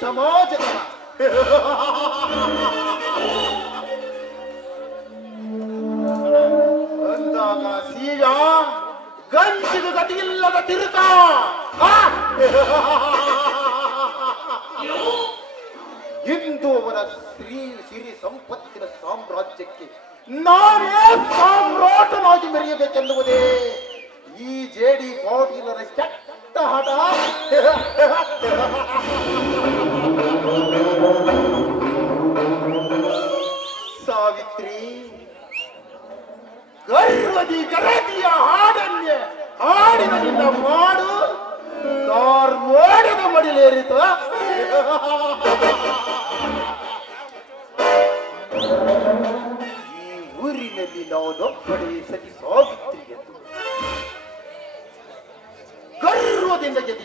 ಸಮಾಜದ ಅಂದಾಗ ಸೀಯ ಗಂಜಿಗೆ ಗತಿಯಿಲ್ಲದ ತಿರುತ! ಇಂದು ಶ್ರೀ ಸಿರಿ ಸಂಪತ್ತಿನ ಸಾಮ್ರಾಜ್ಯಕ್ಕೆ ನಾನೇ ಸಾಮ್ರಾಟನಾಗಿ ಮೆರೆಯಬೇಕೆನ್ನುವುದೇ ಈ ಜೇಡಿ ಪಾಟೀಲರ ಕೆಟ್ಟ ಹಠ ಸಾವಿತ್ರಿ, ಗರ್ವದಿ ಗರತಿಯ ಹಾಡನ್ಯ ಹಾಡಿನಿಂದ ಮಾಡು ಕಾರ್ಮೋಡದ ಮಡಿಲೇರಿತ ಈ ಊರಿನಲ್ಲಿ ನಾನೊಬ್ಬಳೇ ಸತಿ ಸಾವಿತ್ರಿ ಎಂದು. ಗರ್ವದಿಂದ ಜೊತೆ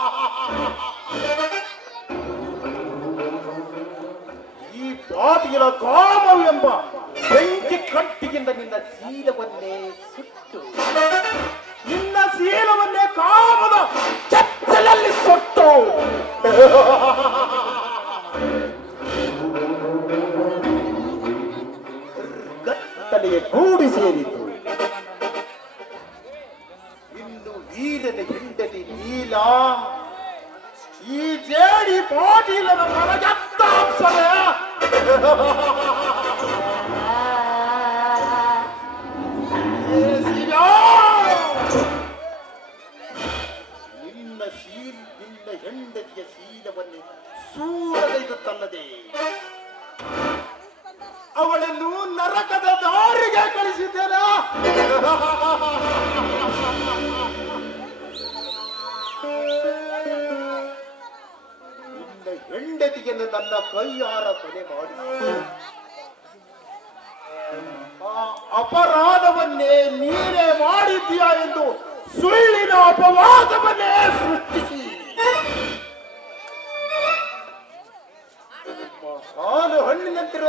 ಸೂರಗೈದುತ್ತಲ್ಲದೆ ಅವಳನ್ನು ನರಕದ ದಾರಿಗೆ ಕಳಿಸಿದ್ದೇನ. ನಿನ್ನ ಹೆಂಡತಿಗೆ ನನ್ನ ಕೈಯಾರ ಕೊಲೆ ಮಾಡಿ. ಆ ಅಪರಾಧವನ್ನೇ ನೀನೇ ಮಾಡಿದ್ದೀಯಾ ಎಂದು ಸುಳ್ಳಿನ ಅಪವಾದವನ್ನೇ ಸೃಷ್ಟಿಸಿ.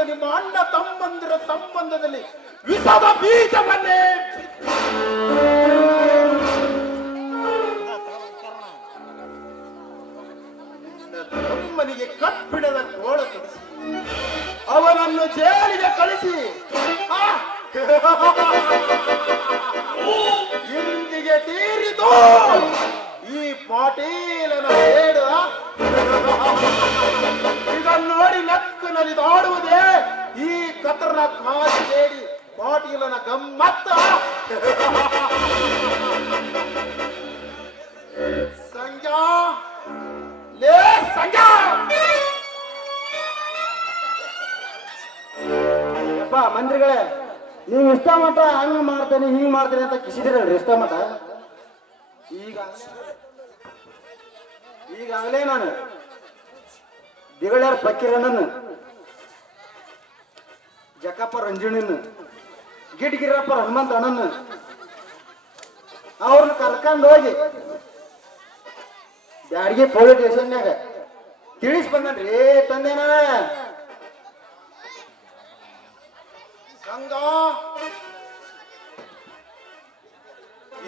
ನಿಮ್ಮ ಅಣ್ಣ ತಮ್ಮಂದಿರ ಸಂಬಂಧದಲ್ಲಿ ವಿಷದ ಬೀಜವನ್ನೇ ತಮ್ಮನಿಗೆ ಕಬ್ಬಿಣದ ಗೋಳ ಕಳಿಸಿ ಅವನನ್ನು ಜೇಲಿಗೆ ಕಳಿಸಿ! ಇಂದಿಗೆ ತೀರಿತು. ಈ ಪಾಟೀಲನ ಹೇಳು ಇದನ್ನು ನೋಡಿ ನಕ್ಕು ನಲಿದಾಡುವುದೇ ಕತ್ರನ ಕಾಲು ಕೇಳಿ ಪಾಟೀಲನ ಗಮ್ಮತ್ತ. ಸಂಜಾ ಲೇ ಸಂಜಾ ಅಪ್ಪ ಮಂತ್ರಿಗಳೇ ನೀವು ಇಷ್ಟ ಮಟ್ಟ ಹಂಗ ಮಾಡ್ತೇನೆ ಹಿಂಗ್ ಮಾಡ್ತೇನೆ ಅಂತ ಕಿಸಿದಿರಲ್ರಿ ಇಷ್ಟ ಮಟ್ಟ ಈಗ ಈಗಾಗಲೇ ನಾನು ದಿಗಳಾರ ಫಕೀರಣ್ಣನ ಜಕ್ಕಪ್ಪ ರಂಜುಣಿನ ಗಿಡ್ಗಿರಪ್ಪ ಹನುಮಂತ ಅಣ್ಣನ ಅವ್ರನ್ನ ಕರ್ಕೊಂಡು ಹೋಗಿ ಬ್ಯಾಡಿಗೆ ಪೊಲೀಸ್ ಸ್ಟೇಷನ್ಯಾಗ ತಿಳಿಸ್ ಬಂದನ್ರಿ. ತಂದೆ ನಾನು. ಸಂಗ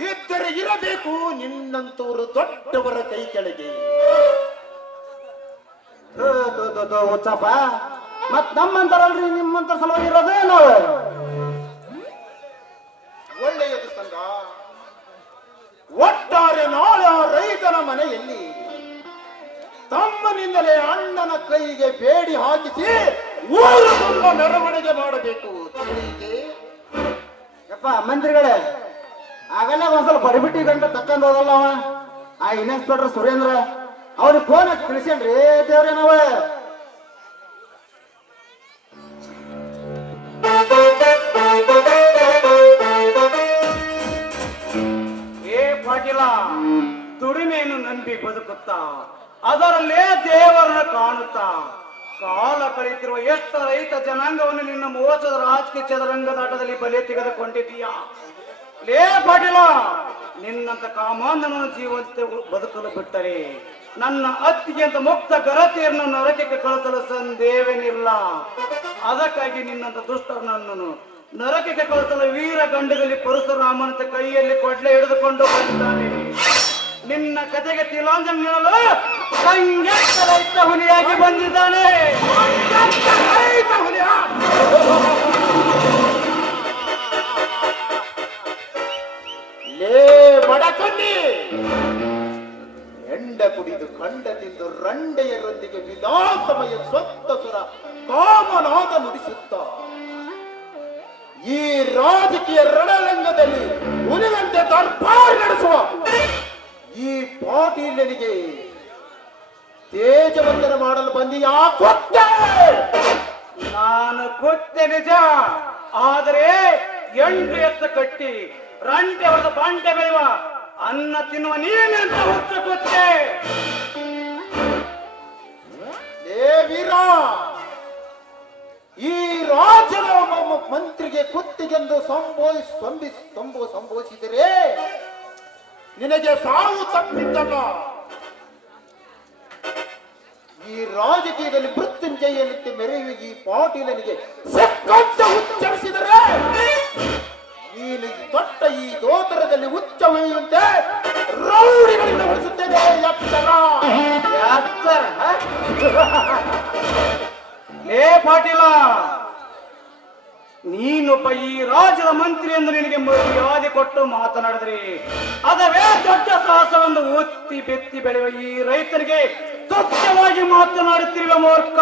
ಇದ್ದರೆ ಇರಬೇಕು ನಿನ್ನಂತವರು ದೊಡ್ಡವರ ಕೈ ಕೆಳಗೆ. ಹುಚ್ಚಪ್ಪ. ಮತ್ ನಮ್ಮಂತಾರಲ್ರಿ ನಿಮ್ಮಂತ ಸಲುವಾಗಿ ಇರೋದೇ ನಾವು. ಒಳ್ಳೆಯದು ಸಂಘ ಒಟ್ಟಾರೆ ನಾಳೆ ಆ ರೈತನ ಮನೆಯಲ್ಲಿ ತಮ್ಮನಿಂದಲೇ ಅಣ್ಣನ ಕೈಗೆ ಬೇಡಿ ಹಾಕಿಸಿ ಊರು ತುಂಬ ಮೆರವಣಿಗೆ ಮಾಡಬೇಕು? ಯಪ್ಪ ಮಂತ್ರಿಗಳೇ ಆಗಲ್ಲ ಒಂದ್ಸಲ ಬಡಿಬಿಟ್ಟಿ ಗಂಟ ತಕ್ಕಂದ್ ಹೋದಲ್ಲ ಅವ. ಆ ಇನ್ಸ್ಪೆಕ್ಟರ್ ಸುರೇಂದ್ರ ಅವ್ರಿಗೆ ಫೋನ್ ಹಚ್ಚಿ ತಿಳಿಸೇನ್ರಿ ದೇವ್ರೇ ಪಾಟೀಲ ದುಡಿಮೆಯನ್ನು ನಂಬಿ ಬದುಕುತ್ತಾ. ಅದರಲ್ಲೇ ದೇವರನ್ನ ಕಾಣುತ್ತಾ. ಕಾಲ ಕಳೆಯುತ್ತಿರುವ ಎಷ್ಟ ರೈತ ಜನಾಂಗವನ್ನು ನಿನ್ನ ಮೋಸದ ರಾಜಕೀಯ ಚದರಂಗದ ಆಟದಲ್ಲಿ ಬಲೆ ತೆಗೆದುಕೊಂಡಿದ್ದೀಯಾ? ಲೇ ಪಾಟೀಲ ನಿನ್ನಂತ ಕಾಮಾಂಧನ ಜೀವಂತ ಬದುಕಲು ಬಿಟ್ಟರೆ ನನ್ನ ಅತ್ಯಂತ ಅಂತ ಮುಕ್ತ ಗರತಿಯನ್ನು ನರಕಕ್ಕೆ ಕಳಿಸಲು ಸಂದೇಹವೇನಿಲ್ಲ. ಅದಕ್ಕಾಗಿ ನಿನ್ನಂತ ದುಷ್ಟರನನ್ನು ನರಕಕ್ಕೆ ಕಳಿಸಲು ವೀರ ಗಂಡಗಲಿ ಪರಶುರಾಮನಂತ ಕೈಯಲ್ಲಿ ಕೊಡ್ಲೆ ಹಿಡಿದುಕೊಂಡು ಬಂದಿದ್ದಾನೆ. ನಿನ್ನ ಕತೆಗೆ ತಿಲಾಂಜನ್ ನೀಡಲು ಸಂಗೀತ ಹುಲಿಯಾಗಿ ಬಂದಿದ್ದಾನೆ! ಲೇ ಎಂಡ ಕುಡಿದು ಕಂಡ ತಿಂದು ರಂಡೆಯರೊಂದಿಗೆ ವಿಲಾಸಮಯ ಸ್ವತ್ತ ಸುರ ಕಾಮನಾದ ನುಡಿಸುತ್ತ. ಈ ರಾಜಕೀಯ ರಣರಂಗದಲ್ಲಿ ಉಳಿದಂತೆ ದರ್ಬಾರ್ ನಡೆಸುವ ಈ ಪಾಟೀಲನಿಗೆ ತೇಜವಂದನ ಮಾಡಲು ಬಂದಿಯಾ? ಕೊತ್ತೆ ನಾನು ಕೊತ್ತೆ ನಿಜ. ಆದರೆ ಎಂಟು ಎತ್ತ ಕಟ್ಟಿ ರಂಟೆ ಹೊಡೆದ ಬಾಂಡೆ ಬೆಳೆಯುವ ಅನ್ನ ತಿನ್ನುವ ನೀನೆಂತ ಹುಚ್ಚು ಕೊತ್ತೆ ಏ ವೀರ! ಈ ರಾಜನ ಮಂತ್ರಿಗೆ ಕುತ್ತಿಗೆಂದು ಸಂಬೋಧಿ ಸಂಭವಿಸಿದರೆ ನಿನಗೆ ಸಾವು ತಪ್ಪಿದ್ದಲ್ಲ ಈ ರಾಜಕೀಯದಲ್ಲಿ ಮೃತ್ಯುಂಜಯನಿಂದ ಮೆರೆಯುವ ಈ ಪಾಟೀಲನಿಗೆ ಸಕ್ಕಂತ ಉಚ್ಚರಿಸಿದರೆ ನೀನು ದೊಡ್ಡ ಈ ದೋತರದಲ್ಲಿ ಉಚ್ಚ ಹೊಯ್ಯುವಂತೆ ರೌಡಿಗಳಿಂದ ಉಳಿಸುತ್ತೇನೆ ಎಚ್ಚರ. ಎಚ್ಚರ? ಪಾಟೀಲ. ನೀನೊಬ್ಬ ಈ ರಾಜ್ಯದ ಮಂತ್ರಿ ಎಂದು ನಿನಗೆ ಮರ್ಯಾದೆ ಕೊಟ್ಟು ಮಾತನಾಡಿದ್ರಿ. ಅದವೇ ದೊಡ್ಡ ಸಾಹಸವೆಂದು ಒತ್ತಿ ಬೆತ್ತಿ ಬೆಳೆಯುವ ಈ ರೈತರಿಗೆ ತುಚ್ಛವಾಗಿ ಮಾತನಾಡುತ್ತಿರುವ ಮೂರ್ಖ.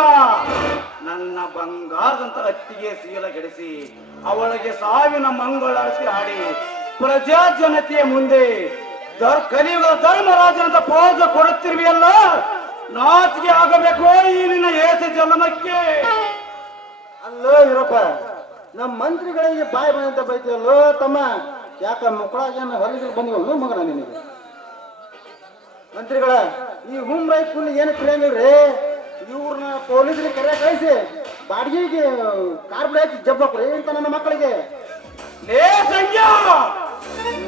ನನ್ನ ಬಂಗಾರದಂತ ಅತ್ತಿಗೆ ಸೀಲ ಗೆಡಿಸಿ ಅವಳಿಗೆ ಸಾವಿನ ಮಂಗಳಾರತಿ ಹಾಡಿ, ಪ್ರಜಾ ಜನತೆಯ ಮುಂದೆ ಕಲಿಯುವ ಧರ್ಮರಾಜನಂತ ಪೋಜ ಕೊಡುತ್ತಿರುವೆಯಲ್ಲ? ನಾಚಿಕೆ ಆಗಬೇಕು ಈ ನಿನ್ನ ಏಸ ಜನ್ಮಕ್ಕೆ. ಅಲ್ಲೋ ಇರಪ್ಪ ನಮ್ಮ ಮಂತ್ರಿಗಳಿಗೆ ಬಾಯಿ ಬಂದಂತ ಬೈತೀವಲ್ಲೋ ತಮ್ಮ? ಯಾಕ ಮಕ್ಕಳಾಗೇನು ಹೊರಗೆ ಬಂದಿವಲ್ಲ ಮಗನ ನಿನಗೆ? ಮಂತ್ರಿಗಳ ಈ ಹುಮ್ ರೈತ ಕುಲ್ ಏನು ತಿಳಿಯಂಗಿಲ್ರಿ ಇವ್ರನ್ನ ಪೊಲೀಸರಿಗೆ ಕರೆ ಕಳಿಸಿ ಬಾಡಿಗೆಗೆ ಕಾರ್ಬನ್ ಹಾಕಿ ಜಬ್ಬಕ್ರಿ ಅಂತ ನನ್ನ ಮಕ್ಕಳಿಗೆ. ಲೇ ಸಂಜ್ಞಾ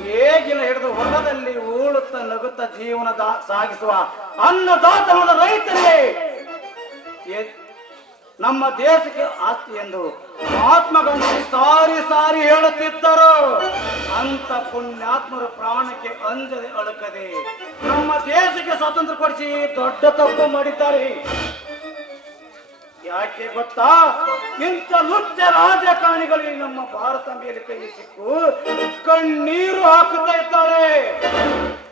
ಹೇಗಿನ ಹಿಡಿದು ಹೊಲದಲ್ಲಿ ಉಳುತ್ತ ನಗುತ್ತ ಜೀವನದ ಸಾಗಿಸುವ ಅನ್ನದಾತನಾದ ರೈತರಿಗೆ ನಮ್ಮ ದೇಶಕ್ಕೆ ಆಸ್ತಿ ಎಂದು ಮಹಾತ್ಮ ಗಾಂಧಿ ಸಾರಿ ಸಾರಿ ಹೇಳುತ್ತಿದ್ದರು. ಅಂತ ಪುಣ್ಯಾತ್ಮರ ಪ್ರಾಣಕ್ಕೆ ಅಂಜದೆ ಅಳುಕದೆ ನಮ್ಮ ದೇಶಕ್ಕೆ ಸ್ವಾತಂತ್ರ್ಯ ಕೊಡಿಸಿ ದೊಡ್ಡ ತಪ್ಪು ಮಾಡಿದ್ದಾರೆ. ಯಾಕೆ ಗೊತ್ತಾ? ಇಂಥ ನೃತ್ಯ ರಾಜಕಾರಣಿಗಳಿಗೆ ನಮ್ಮ ಭಾರತ ಮೇಲೆ ಕೈ ಸಿಕ್ಕು ಕಣ್ಣೀರು ಹಾಕುತ್ತಾ ಇದ್ದಾರೆ.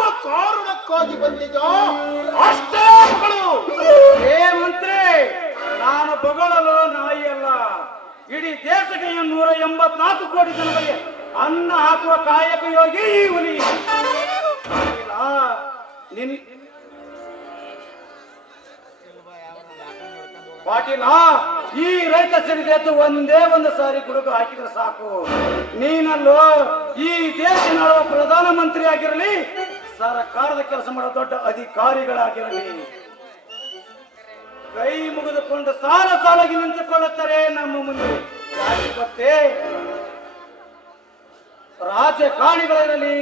ಯಾವ ಕಾರಣಕ್ಕಾಗಿ ಬಂದಿದೋ ಅಷ್ಟೇ ಮಗಳು. ಏ ಮಂತ್ರಿ, ನಾನು ನಾಯಿ ಅಲ್ಲ. ಇಡೀ ದೇಶಕ್ಕೆ ನೂರ ಎಂಬತ್ನಾಲ್ಕು ಕೋಟಿ ಜನರಿಗೆ ಅನ್ನ ಹಾಕುವ ಕಾಯಕ ಯೋಗಿ ಈ ಹುಲಿ. ನಿನ್ ಪಾಟೀಲ, ಈ ರೈತ ಸಿಡಿದೆದ್ದು ಒಂದೇ ಒಂದು ಸಾರಿ ಗುಡುಗು ಹಾಕಿದ್ರೆ ಸಾಕು. ನೀನಲ್ಲೋ ಈ ದೇಶ ನಾಳುವ ಪ್ರಧಾನ ಮಂತ್ರಿ ಆಗಿರಲಿ ಸರ್ಕಾರದ ಕೆಲಸ ಮಾಡೋ ದೊಡ್ಡ ಅಧಿಕಾರಿಗಳಾಗಿರಲಿ. ಕೈ ಮುಗಿದುಕೊಂಡು ಸಾಲ ಸಾಲಾಗಿ ನಿಂತುಕೊಳ್ಳುತ್ತಾರೆ ನಮ್ಮ ಮುಂದೆ. ಗೊತ್ತೇ ರಾಜಕಾರಣಿಗಳಿರಲಿ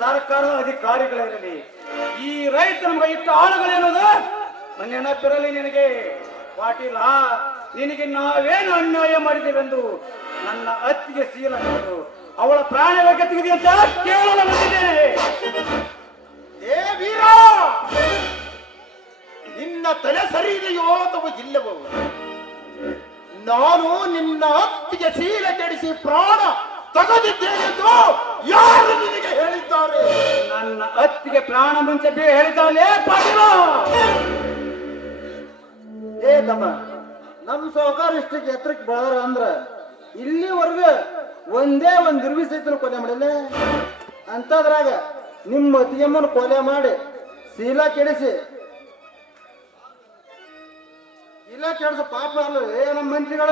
ಸರ್ಕಾರದ ಅಧಿಕಾರಿಗಳಿರಲಿ ಈ ರೈತ ನಮಗೆ ಇಟ್ಟ ಆಳುಗಳೇನದು? ನೆನಪಿರಲಿ ನಿನಗೆ. ಪಾಟೀಲ, ನಿನಗೆ ನಾವೇನು ಅನ್ಯಾಯ ಮಾಡಿದ್ದೇವೆಂದು? ನನ್ನ ಅತ್ತಿಗೆ ಸೀಲ ಅವಳ ಪ್ರಾಣ ಬಗ್ಗೆ ತೆಗೆದಿ ಅಂತ ಕೇಳಲು ಬಂದಿದ್ದೇನೆ. ಏ ವೀರ! ನಿನ್ನ ತಲೆ ಸರಿ ಇದೆಯೋ ಅಥವಾ ಇಲ್ಲವೋ? ನಾನು ನಿನ್ನ ಅತ್ತಿಗೆ ಸೀಲ ಕೆಡಿಸಿ ಪ್ರಾಣ ತಗದಿದ್ದೇನೆಂದು ಯಾರು ನಿನಗೆ ಹೇಳಿದ್ದಾರೆ? ನನ್ನ ಅತ್ತಿಗೆ ಪ್ರಾಣ ಮುಂಚೆ ಬೇ ಹೇಳಿದ್ದಾಳೆ ಪಾಟೀಲ. ಏ ತಮ್ಮ ನಮ್ಮ ಸಾವುಕಾರ ಇಷ್ಟಕ್ಕೆ ಎತ್ತರಕ್ಕೆ ಅಂದ್ರೆ ಅಂದ್ರ? ಇಲ್ಲಿವರೆಗೂ ಒಂದೇ ಒಂದು ಸಹಿತ ಕೊಲೆ ಮಾಡಿಲ್ಲ ಅಂತದ್ರಾಗ ನಿಮ್ಮ ಅತಿಯಮ್ಮನ ಕೊಲೆ ಮಾಡಿ ಶೀಲ ಕೆಡಿಸಿ. ಇಲ್ಲ ಕೆಡಿಸ ಪಾಪ ಅಲ್ಲ ನಮ್ಮ ಮಂತ್ರಿಗಳ.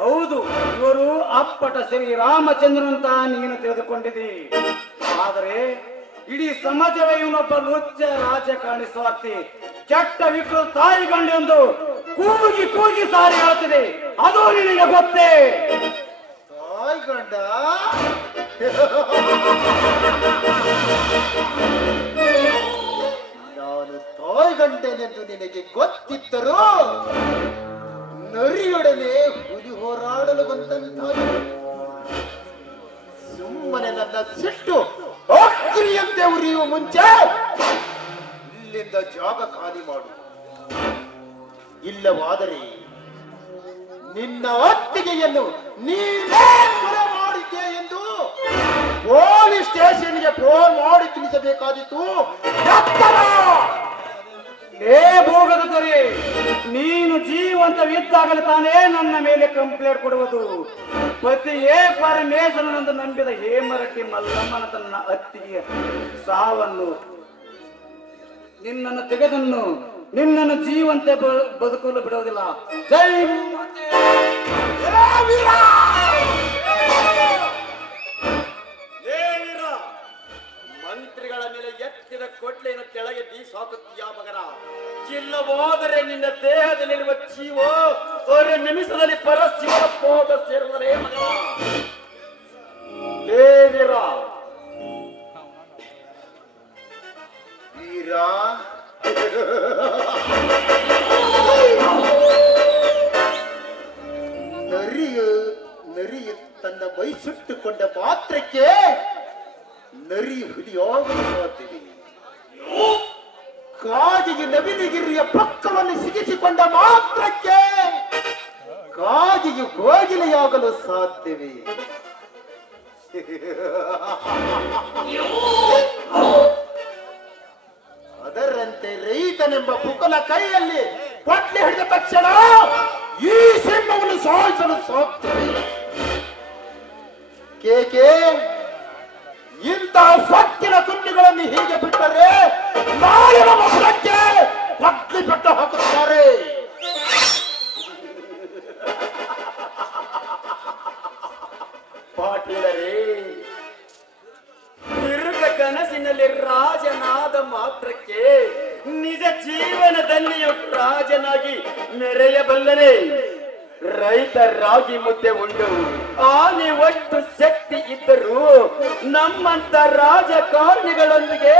ಹೌದು, ಇವರು ಅಪ್ಪಟ ಶ್ರೀ ರಾಮಚಂದ್ರನಂತ ನೀನು ತಿಳಿದುಕೊಂಡಿದ್ದಿ. ಆದರೆ ಇಡೀ ಸಮಾಜವೇ ಇವನೊಬ್ಬ ಲುಚ್ಚ ರಾಜಕಾರಣಿ ಸ್ವಾರ್ಥಿ ಕೆಟ್ಟ ವಿಕೃತ ತಾಯಿ ಗಂಡೆಂದು ಕೂಗಿ ಕೂಗಿ ಸಾರಿ ಹೇಳ್ತಿದೆ. ಅದು ನಿನಗೆ ಗೊತ್ತೇ. ನಾನು ತಾಯಿ ಗಂಡನೆಂದು ನಿನಗೆ ಗೊತ್ತಿದ್ದರೂ ನರಿಯೊಡನೆ ಹುಲಿ ಹೋರಾಡಲು ಬಂದಂತ ಸುಮ್ಮನೆ ನನ್ನ ಸಿಟ್ಟು ಅಕ್ರಿಯಂತೆ ಉರಿಯುವ ಮುಂಚೆ ಇಲ್ಲಿಂದ ಜಾಗ ಖಾಲಿ ಮಾಡು. ಇಲ್ಲವಾದರೆ ನಿನ್ನ ಅತ್ತಿಗೆಯನ್ನು ನೀನೇ ಕೊಲೆ ಮಾಡಿದ್ದೆ ಎಂದು ಪೊಲೀಸ್ ಸ್ಟೇಷನ್ಗೆ ಫೋನ್ ಮಾಡಿ ತಿಳಿಸಬೇಕಾದಿತ್ತು ಏ ಭೋಗದ ದೊರೆ ನೀನು ಜೀವಂತವಿದ್ದಾಗಲೇ ತಾನೇ ನನ್ನ ಮೇಲೆ ಕಂಪ್ಲೇಂಟ್ ಕೊಡುವುದು. ಏ ಪರಮೇಶ್ವರನಂದು ನಂಬಿದ ಹೇಮರಟ್ಟಿ ಮಲ್ಲಮ್ಮನ ತನ್ನ ಅತ್ತಿಗೆಯ ಸಾವನ್ನು, ನಿನ್ನನ್ನು ತೆಗೆದನ್ನು ನಿನ್ನನ್ನು ಜೀವಂತೆ ಬ- ಬದುಕಲು ಬಿಡೋದಿಲ್ಲ. ಜೈ ಮಂತ್ರಿಗಳ ಮೇಲೆ ಎತ್ತಿದ ಕೊಡ್ಲೆಯನ್ನು ಕೆಳಗೆ ಬೀಸಾಕುತ್ತೀಯ ಮಗನ? ಇಲ್ಲವಾದರೆ ನಿನ್ನ ದೇಹದಲ್ಲಿರುವ ಜೀವ ಒಂದು ನಿಮಿಷದಲ್ಲಿ ಪರಶಿವನ ಪೋದ ಸೇರಿದರೆ ಮಗನ? ದೇವಿರ ವೀರ ನರಿಯು ನರಿಯು ತನ್ನ ಮೈ ಸುಟ್ಟುಕೊಂಡ ಮಾತ್ರಕ್ಕೆ ನರಿ ಹುಲಿಯಾಗಲು ಸಾಧ್ಯವಿದೆ ಕಾದಿಗೆ ನವಿಲಿಗಿರಿಯ ಪಕ್ಕವನ್ನು ಸಿಗಿಸಿಕೊಂಡ ಮಾತ್ರಕ್ಕೆ ಕಾದಿಗೆ ಗೋಗಿಲೆಯಾಗಲು ಸಾಧ್ಯವೇ? ಅದರಂತೆ ರೈತನೆಂಬ ಕುಕುಲ ಕೈಯಲ್ಲಿ ಪಟ್ಲೆ ಹಿಡಿದ ತಕ್ಷಣ ಈ ಸಿಂಹವನ್ನು ಸಾಯಿಸಲು ಸಾಧ್ಯವೇ ಕೇಕೆ ಇಂತಹ ಸತ್ತಿನ ತುಂಡಿಗಳನ್ನು ಹೀಗೆ ಬಿಟ್ಟರೆ ನಾಳೆ ನಮ್ಮ ಬುಡಕ್ಕೆ ಪಟ್ಟು ಹಾಕುತ್ತಾರೆ. ಪಾಟೀಲರೇ ಕನಸಿನಲ್ಲಿ ರಾಜನಾದ ಮಾತ್ರಕ್ಕೆ ನಿಜ ಜೀವನದಲ್ಲಿಯೂ ರಾಜನಾಗಿ ಮೆರೆಯಬಲ್ಲನೆ ರೈತ ರಾಗಿ ಮುದ್ದೆ ಉಂಡು. ಆನೆ ಒಟ್ಟು ಶಕ್ತಿ ಇದ್ದರೂ ನಮ್ಮಂತ ರಾಜಕಾರಣಿಗಳೊಂದಿಗೆ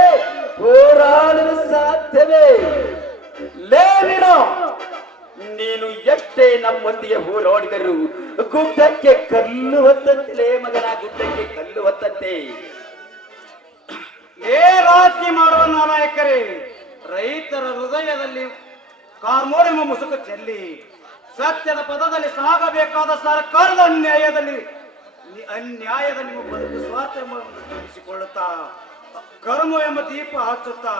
ಹೋರಾಡಲು ಸಾಧ್ಯವೇ? ಲೇನಿನ ನೀನು ಎಷ್ಟೇ ನಮ್ಮೊಂದಿಗೆ ಹೋರಾಡಿದರು ಗುಡ್ಡಕ್ಕೆ ಕಲ್ಲು ಹೊತ್ತಂತೆ, ಮಗನ ಗುಡ್ಡಕ್ಕೆ ಕಲ್ಲು ಹೊತ್ತಂತೆ. ಏ ರಾಜಕೀಯ ಮಾಡುವ ನಾಯಕರೇ ರೈತರ ಹೃದಯದಲ್ಲಿ ಕಾರ್ಮೋರೆಂಬ ಮುಸುಕು ಚೆಲ್ಲಿ ಸತ್ಯದ ಪದದಲ್ಲಿ ಸಾಗಬೇಕಾದ ಸರ್ಕಾರದ ಅನ್ಯಾಯದಲ್ಲಿ ಅನ್ಯಾಯದ ನಿಮ್ಮ ಬದುಕು ತೋರಿಸಿಕೊಳ್ಳುತ್ತಾ ಕರ್ಮ ಎಂಬ ದೀಪ ಹಚ್ಚುತ್ತಾ,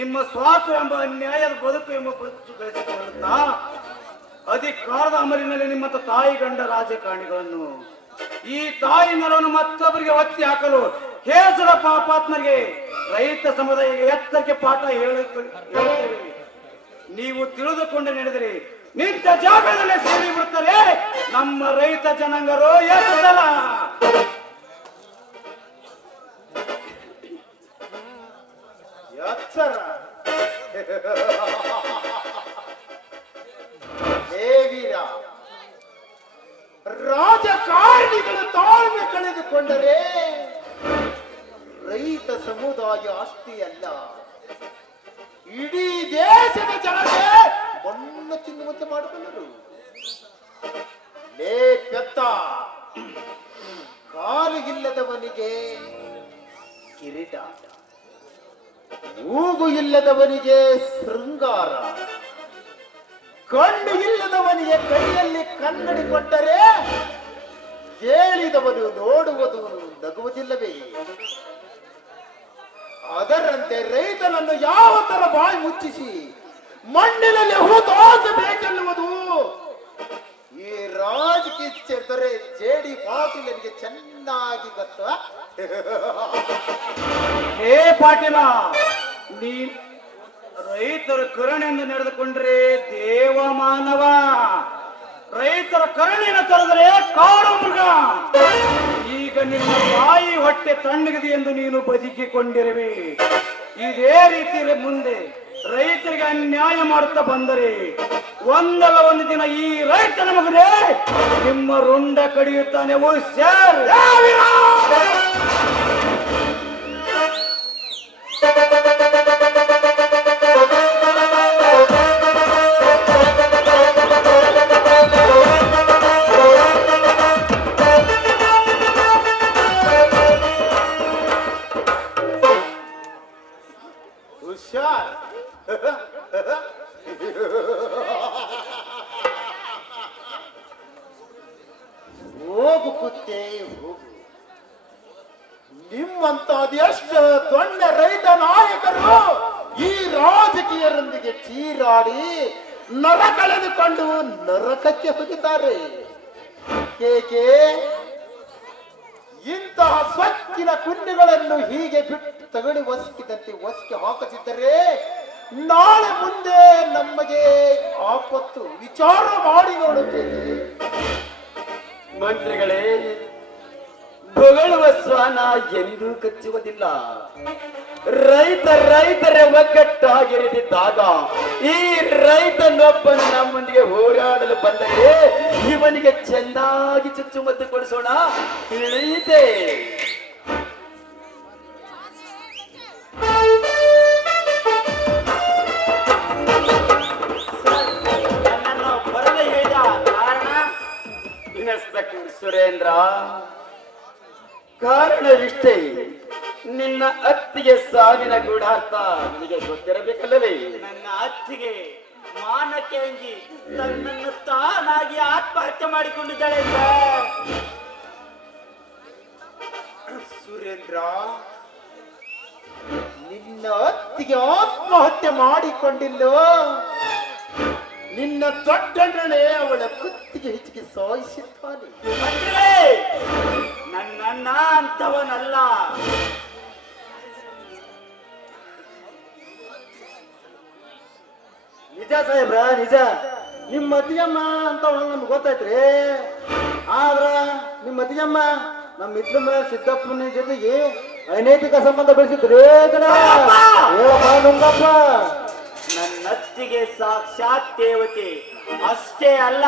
ನಿಮ್ಮ ಸ್ವಾರ್ಥ ಎಂಬ ಅನ್ಯಾಯದ ಬದುಕು ಎಂಬ ಬದುಕು ಅಧಿಕಾರದ ಅಮಲಿನಲ್ಲಿ ನಿಮ್ಮ ತಾಯಿ ಗಂಡ ರಾಜಕಾರಣಿಗಳನ್ನು, ಈ ತಾಯಿ ನರವನ್ನು ಮತ್ತೊಬ್ಬರಿಗೆ ಒತ್ತಿ ಹಾಕಲು ಹೇಸರ ಪಾಪಾತ್ಮರಿಗೆ, ರೈತ ಸಮುದಾಯಕ್ಕೆ ಎತ್ತಕ್ಕೆ ಪಾಠ ಹೇಳುತ್ತೆ ಹೇಳುತ್ತೇವೆ. ನೀವು ತಿಳಿದುಕೊಂಡು ನಡೆದರೆ ನಿಂತ ಜಾಗದಲ್ಲಿ ಸೇರಿ ಬಿಡುತ್ತಾರೆ ನಮ್ಮ ರೈತ ಜನಾಂಗರು ಎಲ್ಲ ದೇವೀರ, ರಾಜಕಾರಣಿಗಳು ತಾಳ್ಮೆ ಕಳೆದುಕೊಂಡರೆ ರೈತ ಸಮುದಾಯ ಅಷ್ಟೇ ಇಡೀ ದೇಶದ ಜನತೆ ಮಣ್ಣು ತಿನ್ನುವಂತೆ ಮಾಡಿಕೊಂಡರು ಲೇ ಪೆತ್ತ, ಕಾಲು ಇಲ್ಲದವನಿಗೆ ಕಿರೀಟ, ಮೂಗು ಇಲ್ಲದವನಿಗೆ ಶೃಂಗಾರ, ಕಣ್ಣು ಇಲ್ಲದವನಿಗೆ ಕೈಯಲ್ಲಿ ಕನ್ನಡಿ ಕೊಟ್ಟರೆ ಕೇಳಿದವನು ನೋಡುವುದು ನಗುವುದಿಲ್ಲವೇ? ಅದರಂತೆ ರೈತನನ್ನು ಯಾವ ತರ ಬಾಯಿ ಮುಚ್ಚಿಸಿ ಮಣ್ಣಿನಲ್ಲಿ ಹೂತಾಕಬೇಕೆನ್ನುವುದು ಈ ರಾಜಕೀಯ ಜೇಡಿ ಪಾಟೀಲನಿಗೆ ಚೆನ್ನಾಗಿ ಗೊತ್ತ. ಹೇ ಪಾಟೀಲ ನೀ ರೈತರ ಕರುಣೆಯಿಂದ ನಡೆದುಕೊಂಡ್ರೆ ದೇವ ಮಾನವ ರೈತರ ಕರುಳಿನ ತರದರೆ ಕಾಡು ಮೃಗ. ಈಗ ನಿನ್ನ ಬಾಯಿ ಹೊಟ್ಟೆ ತಣ್ಣಗಿದೆ ಎಂದು ನೀನು ಬದುಕಿಕೊಂಡಿರುವೆ. ಇದೇ ರೀತಿ ಮುಂದೆ ರೈತರಿಗೆ ಅನ್ಯಾಯ ಮಾಡುತ್ತಾ ಬಂದರೆ, ಒಂದಲ್ಲ ಒಂದು ದಿನ ಈ ರೈತನ ಮಗನೇ ನಿಮ್ಮ ರುಂಡ ಕಡಿಯುತ್ತಾನೆ. ಹುಷಾರ್ ಕುತ್ತೆ ಹೋಗು. ನಿಮ್ಮಂತ ಅದೆಷ್ಟು ದೊಡ್ಡ ರೈತ ನಾಯಕರು ಈ ರಾಜಕೀಯರೊಂದಿಗೆ ಚೀರಾಡಿ ನರ ಕಳೆದುಕೊಂಡು ನರಕಕ್ಕೆ ಹೋಗಿದ್ದಾರೆ. ಏಕೆ? ಇಂತಹ ಸ್ವಚ್ಛಿನ ಕುಂಡಿಗಳನ್ನು ಹೀಗೆ ಬಿಟ್ಟು ತಗಡಿ ಒಸಕಿದಂತೆ ಒಸಕಿ ಹಾಕದಿದ್ದರೆ ನಾಳೆ ಮುಂದೆ ನಮಗೆ ಆಪತ್ತು ವಿಚಾರ ಮಾಡಿ ನೋಡುತ್ತೇವೆ ಮಂತ್ರಿಗಳೇ, ಬೊಗಳುವ ಸ್ವಾನ ಎಂದೂ ಕಚ್ಚುವುದಿಲ್ಲ. ರೈತ ರೈತರ ಒಗ್ಗಟ್ಟಾಗಿರಿದಿದ್ದಾಗ, ಈ ರೈತನೊಬ್ಬನು ನಮ್ಮೊಂದಿಗೆ ಹೋರಾಡಲು ಬಂದರೆ ಇವನಿಗೆ ಚೆನ್ನಾಗಿ ಚುಚ್ಚುಮದ್ದು ಕೊಡಿಸೋಣ. ತಿಳಿಯಿತೆ. ಕಾರಣವಿಷ್ಟೇ ನಿನ್ನ ಅತ್ತಿಗೆ ಸಾವಿನ ಗೂಢಾರ್ಥ ನಿಮಗೆ ಗೊತ್ತಿರಬೇಕಲ್ಲವೇ? ನನ್ನ ಅತ್ತಿಗೆ ಮಾನಕ್ಕೆ ಅಂಜಿ ತನ್ನನ್ನು ತಾನಾಗಿ ಆತ್ಮಹತ್ಯೆ ಮಾಡಿಕೊಂಡಿದ್ದಾಳೆ ಸುರೇಂದ್ರ ನಿನ್ನ ಅತ್ತಿಗೆ ಆತ್ಮಹತ್ಯೆ ಮಾಡಿಕೊಂಡಿಲ್ಲೋ? ನಿನ್ನ ದೊಡ್ಡಣ್ಣನೇ ಅವಳ ಕುತ್ತಿಗೆ ಹೆಚ್ಚಿಗೆ ಮಂತ್ರಿಗಳೇ, ನನ್ನಣ್ಣ ಅಂತವನಲ್ಲ. ನಿಜ ಸಾಹೇಬ್ರ ನಿಜ. ನಿಮ್ಮ ಅತಿಯಮ್ಮ ಅಂತ ನಮ್ಗೆ ಗೊತ್ತಾಯ್ತ್ರಿ. ಆದ್ರ ನಿಮ್ಮ ಅತಿಯಮ್ಮ ನಮ್ಮ ಮಿತ್ರ ಸಿದ್ದಪ್ಪನ ಜೊತೆಗೆ ಅನೈತಿಕ ಸಂಬಂಧ ಬೆಳೆಸಿದ್ರಿ ಹೇಳಪ್ಪ ನುಂಗಪ್ಪ. ಅತ್ತಿಗೆ ಸಾಕ್ಷಾತ್ ದೇವತೆ. ಅಷ್ಟೇ ಅಲ್ಲ,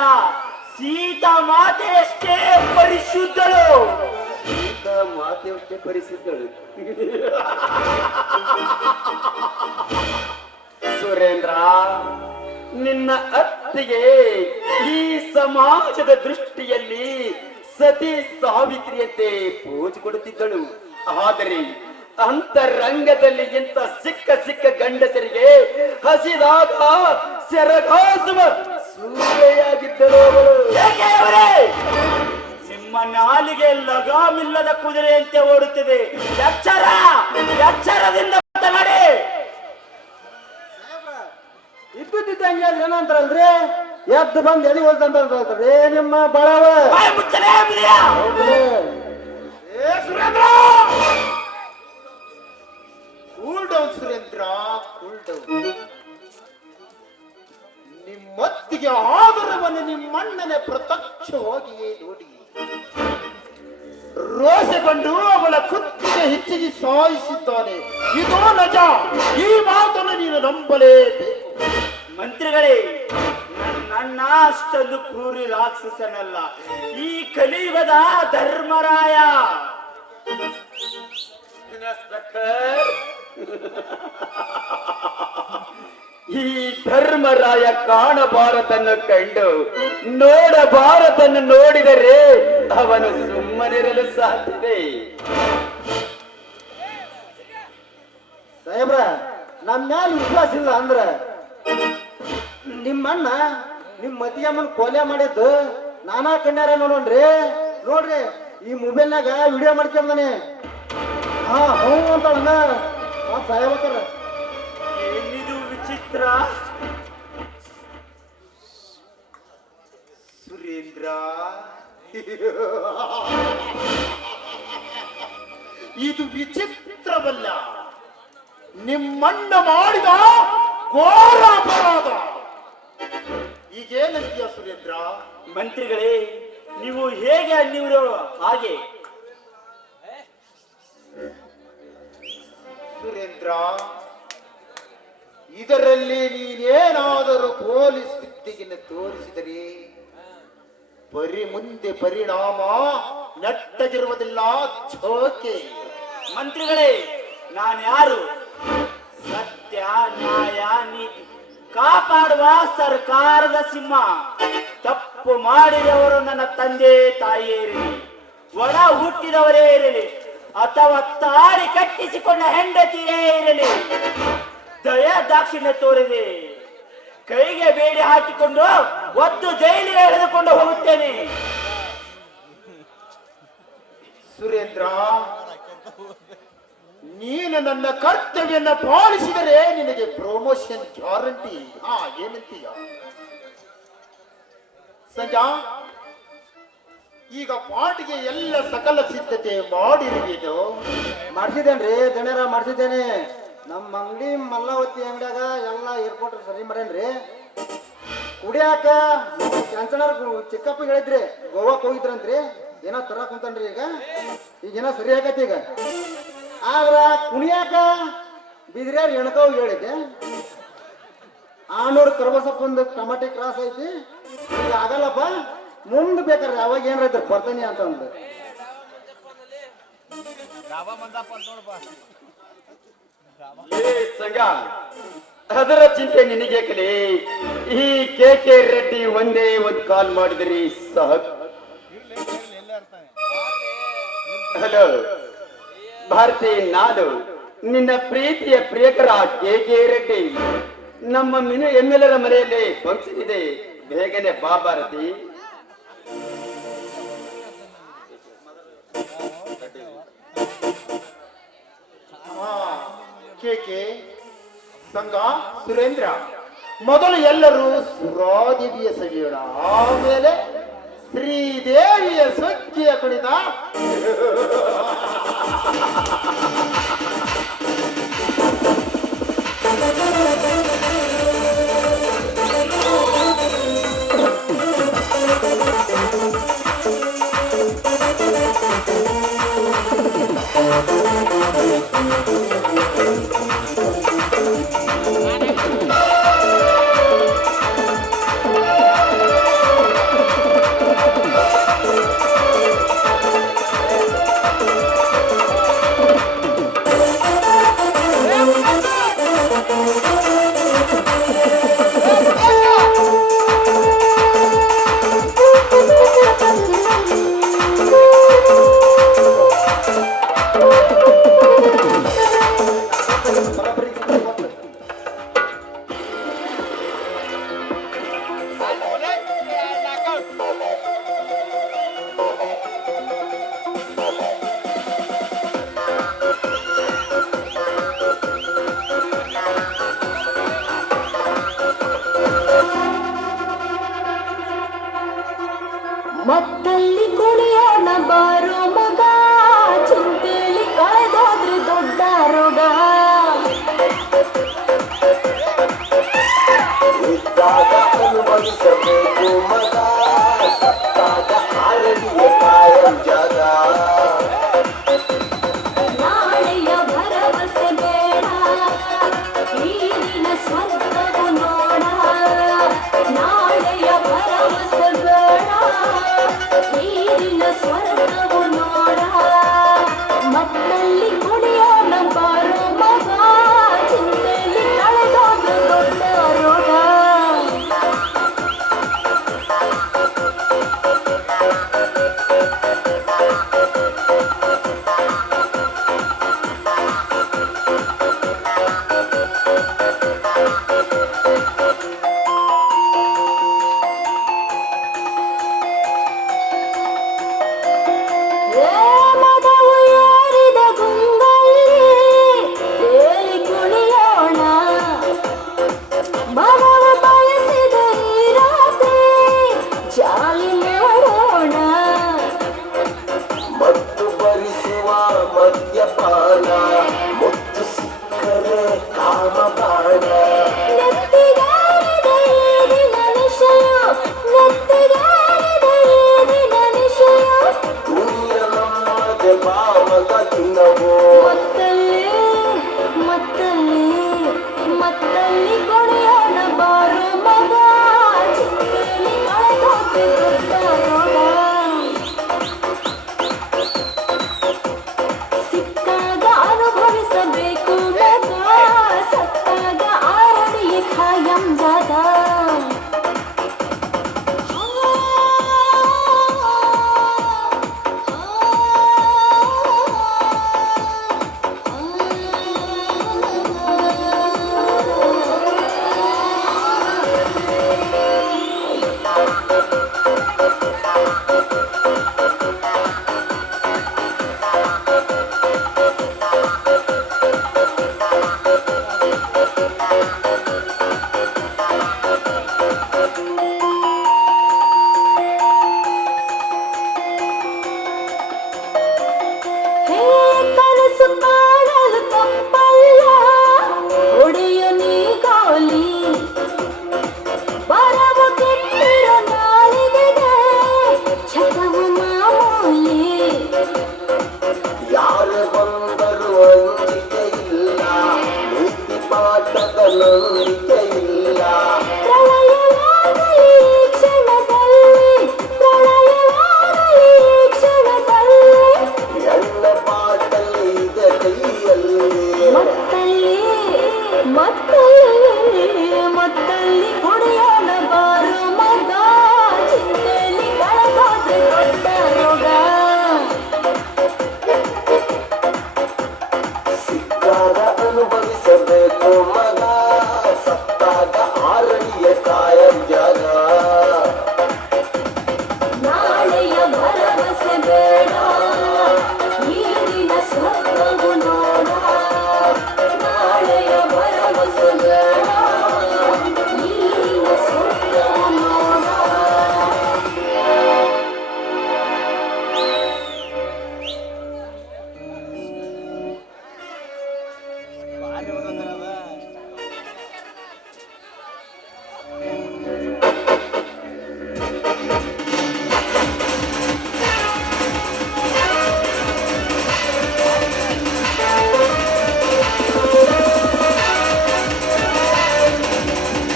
ಸೀತಾ ಮಾತೆ ಅಷ್ಟೇ ಪರಿಶುದ್ಧಳು. ಸೀತಾ ಮಾತೆ ಅಷ್ಟೇ ಪರಿಶುದ್ಧಳು. ಸುರೇಂದ್ರ, ನಿನ್ನ ಅತ್ತಿಗೆ ಈ ಸಮಾಜದ ದೃಷ್ಟಿಯಲ್ಲಿ ಸತಿ ಸಾವಿತ್ರಿಯಂತೆ ಪೂಜೆ ಕೊಡುತ್ತಿದ್ದಳು. ಆದರೆ ಅಂತರಂಗದಲ್ಲಿ ಇಂಥ ಸಿಕ್ಕ ಸಿಕ್ಕ ಗಂಡಸರಿಗೆ ಹಸಿದಾಗ ಸೆರಗಾಸುವ ಸೂರೆಯಾಗಿದ್ದರು? ನಿಮ್ಮ ನಾಲಿಗೆ ಲಗಾಮಿಲ್ಲದ ಕುದುರೆಯಂತೆ ಓಡುತ್ತಿದೆ. ಎಚ್ಚರ ಎಚ್ಚರದಿಂದ ಮಾತನಾಡಿ. ಇದ್ದಿದ್ದಂಗೆ ಏನಂತಾರಲ್ರಿ ಎದ್ದು ಬಂದು ಎಲ್ಲಿ ಹೋದಂತ ನಿಮ್ಮ ಬಳವ. ಮುಚ್ಚಲೇ ಏ Surendra! Cool down Surendra cool down ನಿಮ್ಮತ್ತಿಗೆ ಆದರವನ್ನು ನಿಮ್ಮಣ್ಣನೆ ಪ್ರತ್ಯಕ್ಷವಾಗಿಯೇ ನೋಡಿ. ರೋಷಗೊಂಡು ಅವಳ ಕುತ್ತಿಗೆ ಹೆಚ್ಚಿಗೆ ಸಾಯಿಸಿದ್ದಾನೆ. ಇದು ನಜ ಈ ಮಾತನ್ನು ನೀನು ನಂಬಲೇಬೇಕು. ಮಂತ್ರಿಗಳೇ ನನ್ನ ಅಷ್ಟೊಂದು ಕ್ರೂರಿ ರಾಕ್ಷಸನಲ್ಲ ಈ ಕಲಿಯುಗದ ಧರ್ಮರಾಯ. ಇನ್ಸ್ಪೆಕ್ಟರ್ ಈ ಧರ್ಮರಾಯ ಕಾಣಬಾರದನ್ನು ಕಂಡು, ನೋಡಬಾರದನ್ನು ನೋಡಿದರೆ ಅವನು ಸುಮ್ಮನಿರಲು ಸಾಧ್ಯತೆ ಸಾಹೇಬ್ರ ನಮ್ಮ ಮ್ಯಾಲ ವಿಶ್ವಾಸ ಇಲ್ಲ ಅಂದ್ರ ನಿಮ್ಮಣ್ಣ ನಿಮ್ಮ ಮತಿಯಮ್ಮನ ಕೊಲೆ ಮಾಡಿದ್ದು ನಾನಾ ಕಣ್ಯಾರ ನೋಡೋಣ್ರಿ. ನೋಡ್ರಿ, ಈ ಮೊಬೈಲ್ನಾಗ ವಿಡಿಯೋ ಮಾಡ್ಕೊಂಬನೆ ಹಾ ಹ್ಞೂ ಅಂತಾಳಣ್ಣ ಸಾಯಬೇಕಾರ ವಿಚಿತ್ರ? ಸುರೇಂದ್ರ. ಇದು ವಿಚಿತ್ರವಲ್ಲ. ನಿಮ್ಮಣ್ಣ ಮಾಡಿದ ಘೋರ ಅಪರಾಧ. ಈಗೇನಂತೀಯ ಸುರೇಂದ್ರ? ಮಂತ್ರಿಗಳೇ ನೀವು ಹೇಗೆ ಅನ್ನಿವ್ರೋ ಹಾಗೆ. ಸುರೇಂದ್ರ ಇದರಲ್ಲಿ ನೀನೇನಾದರೂ ಪೊಲೀಸ್ ವಿದ್ಯೆಯನ್ನು ತೋರಿಸಿದರೆ ಬರಿ ಮುಂದೆ ಪರಿಣಾಮ ನೆಟ್ಟಗಿರುವುದಿಲ್ಲ ಚೋಕೆ ಮಂತ್ರಿಗಳೇ ನಾನು ಯಾರು ಸತ್ಯ, ನ್ಯಾಯ, ನೀತಿ. ಕಾಪಾಡುವ ಸರ್ಕಾರದ ಸಿಂಹ. ತಪ್ಪು ಮಾಡಿದವರು ನನ್ನ ತಂದೆ, ತಾಯಿಯೇ ಇರಲಿ. ಒಳ ಹುಟ್ಟಿದವರೇ ಇರಲಿ. ಅಥವಾ ತಾಳಿ ಕಟ್ಟಿಸಿಕೊಂಡ ಹೆಂಡತಿಯೇ ಇರಲಿ. ದಯಾ ದಾಕ್ಷಿಣ್ಯ ತೋರಿದೆ ಕೈಗೆ ಬೇಡಿ ಹಾಕಿಕೊಂಡು ಒತ್ತು ಜೈಲಿಗೆ ಎಳೆದುಕೊಂಡು ಹೋಗುತ್ತೇನೆ. ಸುರೇಂದ್ರ, ನೀನು ನನ್ನ ಕರ್ತವ್ಯನ ಪಾಲಿಸಿದರೆ ನಿನಗೆ ಪ್ರಮೋಷನ್ ಗ್ಯಾರಂಟಿ ಹಾ ಏನಂತೀಯ? ಸಂಜಾ ಈಗ ಪಾಟಿಗೆ ಎಲ್ಲ ಸಕಲ ಸಿದ್ಧತೆ ಮಾಡಿರುವುದು ಮಾಡ್ಸಿದ್ದೇನ್ರಿ ದಣ್ಯರ ಮಾಡ್ಸಿದ್ದೇನೆ. ನಮ್ಮ ಅಂಗಡಿ ಮಲ್ಲಾವತಿ ಅಂಗಡಿಯಾಗ ಎಲ್ಲ ಏರ್ಪೋರ್ಟ್ ಸರಿ ಮಾಡೇನ್ರಿ ಕುಡಿಯಾಕ ಚಂಚನರ್ ಚಿಕ್ಕಪ್ಪ ಹೇಳಿದ್ರಿ, ಗೋವಾಕ್ ಹೋಗಿದ್ರಂತ್ರಿ. ಏನೋ ತರಕ್ ಕುಂತನ್ರಿ ಈಗ. ಈಗ ಏನೋ ಸರಿ ಆಗತ್ತೆ ಈಗ. ಆದ್ರ ಕುಣಿಯಾಕ ಬಿದ್ರ್ಯಾರ ಎಣಕವ್ ಹೇಳಿದ್ದೆ. ಆನೂರು ಕರ್ಬಸಪ್ಪಂದು ಟಮಾಟಿ ಕ್ರಾಸ್ ಐತಿ. ಈಗ ಆಗಲ್ಲಪ್ಪ. ಮುಂದೆ ಬೇಕಾದ್ರೆ ಅವಾಗ ಏನಾರ ಬರ್ತಾನೆ ಅಂತ ಅಂದ್ರೆ ಏ ಸಂಗ ಅದರ ಚಿಂತೆ ನಿನಗೆ ಕಲಿ ಈ ಕೆ ಕೆ ರೆಡ್ಡಿ ಒಂದೇ ಒಂದು ಕಾಲ್ ಮಾಡಿದ್ರಿ ಸಹ. ಹಲೋ ಭಾರತಿ ನಾಡು ನಿನ್ನ ಪ್ರೀತಿಯ ಪ್ರಿಯಕರ ಕೆ ಕೆ ರೆಡ್ಡಿ. ನಮ್ಮ ಮಿನು ಎಮ್ಮೆಲ್ಲರ ಮನೆಯಲ್ಲಿ ಫಂಕ್ಷನ್ ಇದೆ ಬೇಗನೆ ಬಾ ಭಾರತಿ. ಕೇಕೆ ಸಂಘ ಸುರೇಂದ್ರ. ಮೊದಲು ಎಲ್ಲರೂ ಸುರಾದೇವಿಯ ಸವಿಯೋಣ. ಆಮೇಲೆ ಶ್ರೀದೇವಿಯ ಸೊಕ್ಕಿಯ ಕುಣಿತ. Thank you.